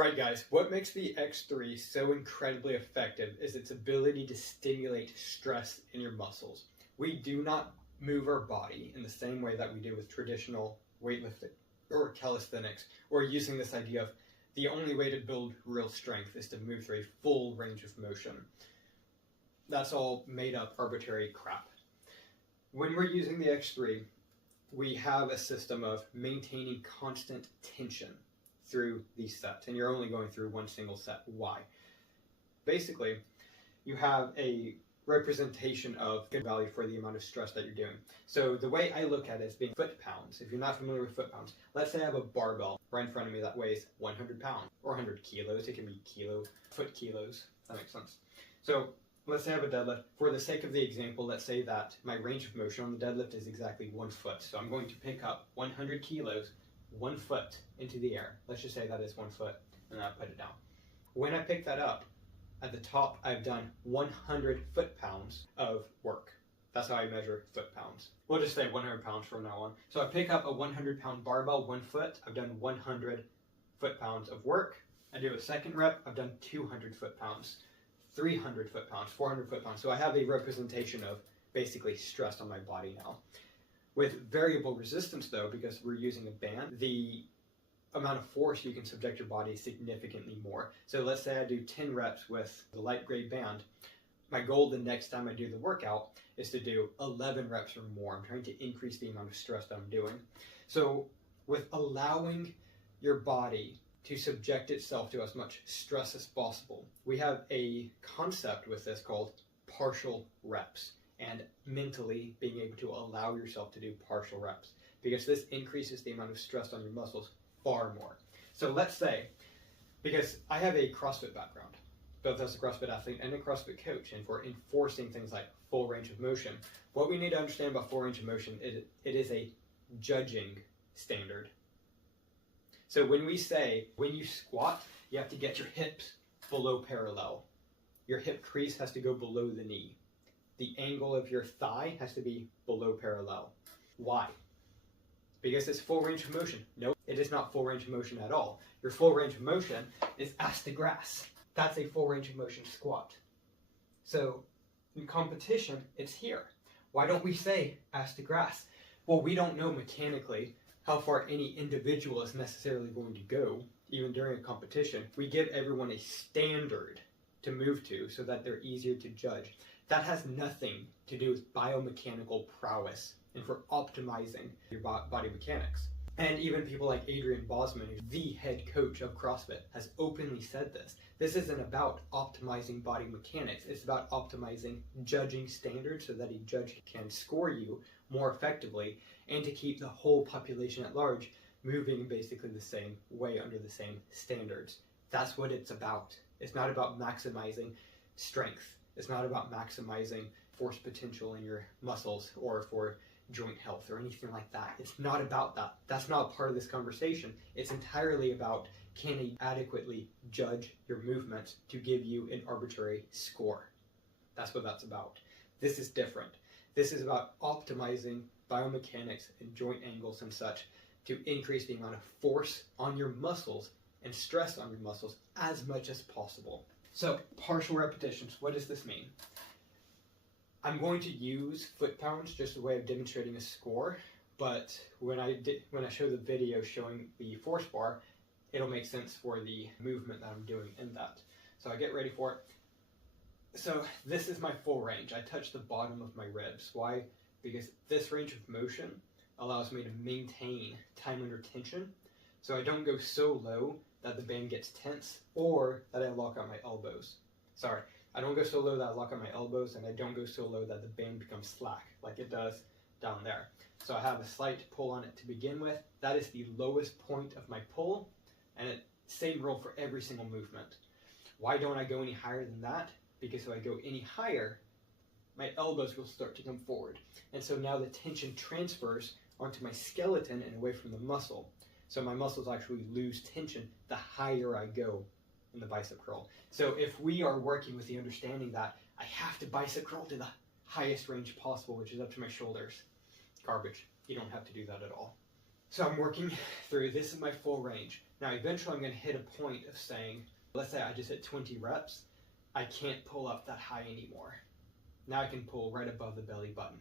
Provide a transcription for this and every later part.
Right, guys, what makes the X3 so incredibly effective is its ability to stimulate stress in your muscles. We do not move our body in the same way that we do with traditional weightlifting or calisthenics, or using this idea of the only way to build real strength is to move through a full range of motion. That's all made up arbitrary crap. When we're using the X3, we have a system of maintaining constant tension through these sets, and you're only going through one single set. Why? Basically, you have a representation of good value for the amount of stress that you're doing. So the way I look at it is being foot pounds. If you're not familiar with foot pounds, let's say I have a barbell right in front of me that weighs 100 pounds or 100 kilos. It can be foot kilos. That makes sense. So let's say I have a deadlift. For the sake of the example, let's say that my range of motion on the deadlift is exactly 1 foot. So I'm going to pick up 100 kilos 1 foot into the air. Let's just say that is 1 foot, and then I put it down. When I pick that up, at the top, I've done 100 foot-pounds of work. That's how I measure foot-pounds. We'll just say 100 pounds from now on. So I pick up a 100-pound barbell, 1 foot. I've done 100 foot-pounds of work. I do a second rep. I've done 200 foot-pounds, 300 foot-pounds, 400 foot-pounds. So I have a representation of basically stress on my body now. With variable resistance, though, because we're using a band, the amount of force you can subject your body is significantly more. So let's say I do 10 reps with the light gray band. My goal the next time I do the workout is to do 11 reps or more. I'm trying to increase the amount of stress that I'm doing. So with allowing your body to subject itself to as much stress as possible, we have a concept with this called partial reps, and mentally being able to allow yourself to do partial reps, because this increases the amount of stress on your muscles far more. So let's say, because I have a CrossFit background, both as a CrossFit athlete and a CrossFit coach, and for enforcing things like full range of motion, what we need to understand about full range of motion is it is a judging standard. So when we say, when you squat, you have to get your hips below parallel. Your hip crease has to go below the knee. The angle of your thigh has to be below parallel. Why? Because it's full range of motion. No, it is not full range of motion at all. Your full range of motion is ass to grass. That's a full range of motion squat. So in competition, it's here. Why don't we say ass to grass? Well, we don't know mechanically how far any individual is necessarily going to go, even during a competition. We give everyone a standard to move to so that they're easier to judge. That has nothing to do with biomechanical prowess and for optimizing your body mechanics. And even people like Adrian Bosman, who's the head coach of CrossFit, has openly said this. This isn't about optimizing body mechanics. It's about optimizing judging standards so that a judge can score you more effectively and to keep the whole population at large moving basically the same way under the same standards. That's what it's about. It's not about maximizing strength. It's not about maximizing force potential in your muscles or for joint health or anything like that. It's not about that. That's not part of this conversation. It's entirely about, can you adequately judge your movements to give you an arbitrary score? That's what that's about. This is different. This is about optimizing biomechanics and joint angles and such to increase the amount of force on your muscles and stress on your muscles as much as possible. So, partial repetitions, what does this mean? I'm going to use foot-pounds just a way of demonstrating a score, but when I show the video showing the force bar, it'll make sense for the movement that I'm doing in that. So I get ready for it. So this is my full range. I touch the bottom of my ribs. Why? Because this range of motion allows me to maintain time under tension, so I don't go so low that the band gets tense or that I lock out my elbows. Sorry, I don't go so low that I lock out my elbows, and I don't go so low that the band becomes slack like it does down there. So I have a slight pull on it to begin with. That is the lowest point of my pull, and it's same rule for every single movement. Why don't I go any higher than that? Because if I go any higher, my elbows will start to come forward. And so now the tension transfers onto my skeleton and away from the muscle. So my muscles actually lose tension the higher I go in the bicep curl. So if we are working with the understanding that I have to bicep curl to the highest range possible, which is up to my shoulders, garbage. You don't have to do that at all. So I'm working through, this is my full range. Now eventually I'm going to hit a point of saying, let's say I just hit 20 reps, I can't pull up that high anymore. Now I can pull right above the belly button.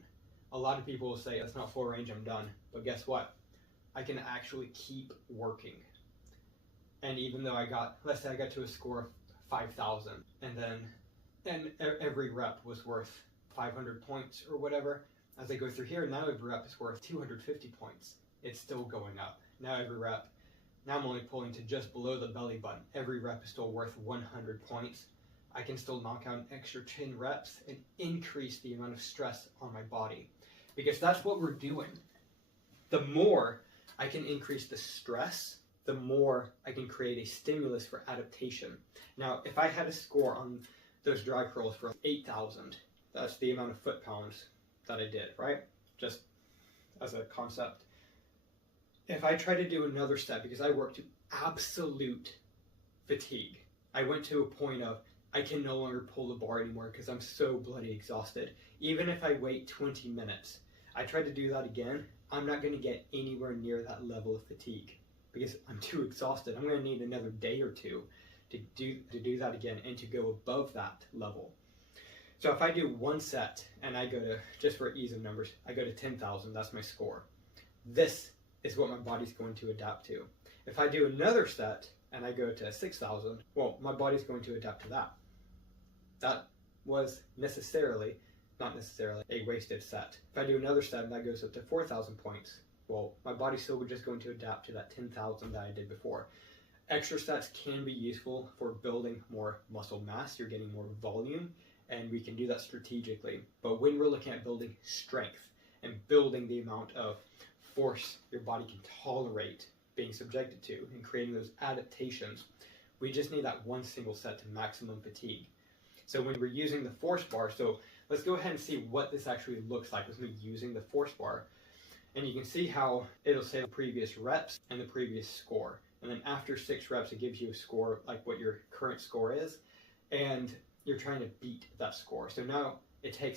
A lot of people will say, that's not full range, I'm done. But guess what? I can actually keep working. And even though let's say I got to a score of 5,000, and every rep was worth 500 points or whatever, as I go through here, now every rep is worth 250 points. It's still going up. Now I'm only pulling to just below the belly button. Every rep is still worth 100 points. I can still knock out an extra 10 reps and increase the amount of stress on my body. Because that's what we're doing. The more I can increase the stress, the more I can create a stimulus for adaptation. Now, if I had a score on those dry curls for 8,000, that's the amount of foot-pounds that I did, right? Just as a concept. If I try to do another set, because I worked to absolute fatigue, I went to a point of, I can no longer pull the bar anymore because I'm so bloody exhausted. Even if I wait 20 minutes, I try to do that again, I'm not going to get anywhere near that level of fatigue because I'm too exhausted. I'm going to need another day or two to do that again and to go above that level. So if I do one set and I go to, just for ease of numbers, I go to 10,000, that's my score. This is what my body's going to adapt to. If I do another set and I go to 6,000, well, my body's going to adapt to that. That was not necessarily a wasted set. If I do another set and that goes up to 4,000 points, well, my body's still just going to adapt to that 10,000 that I did before. Extra sets can be useful for building more muscle mass. You're getting more volume, and we can do that strategically. But when we're looking at building strength and building the amount of force your body can tolerate being subjected to and creating those adaptations, we just need that one single set to maximum fatigue. So when we're using the force bar, so let's go ahead and see what this actually looks like with me using the force bar. And you can see how it'll say the previous reps and the previous score. And then after 6 reps, it gives you a score like what your current score is. And you're trying to beat that score. So now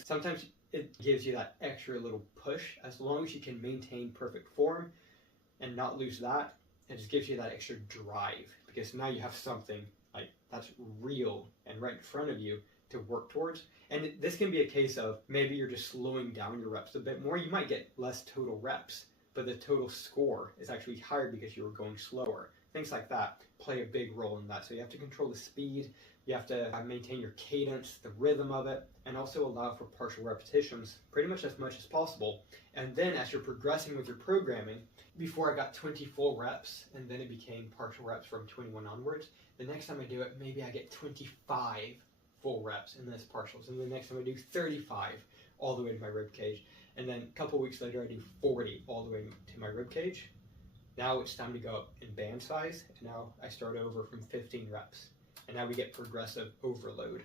sometimes it gives you that extra little push. As long as you can maintain perfect form and not lose that, it just gives you that extra drive. Because now you have something like that's real and right in front of you to work towards. And this can be a case of maybe you're just slowing down your reps a bit more. You might get less total reps, but the total score is actually higher because you were going slower. Things like that play a big role in that. So you have to control the speed, you have to maintain your cadence, the rhythm of it, and also allow for partial repetitions pretty much as possible. And then as you're progressing with your programming, before I got 20 full reps, and then it became partial reps from 21 onwards, the next time I do it, maybe I get 25 full reps in this partials, and the next time I do 35 all the way to my rib cage, and then a couple weeks later I do 40 all the way to my rib cage. Now it's time to go up in band size, and now I start over from 15 reps, and now we get progressive overload.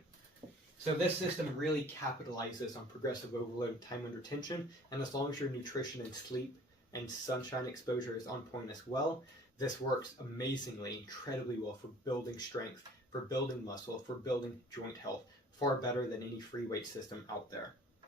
So this system really capitalizes on progressive overload, time under tension, and as long as your nutrition and sleep and sunshine exposure is on point as well, this works amazingly, incredibly well for building strength, for building muscle, for building joint health, far better than any free weight system out there.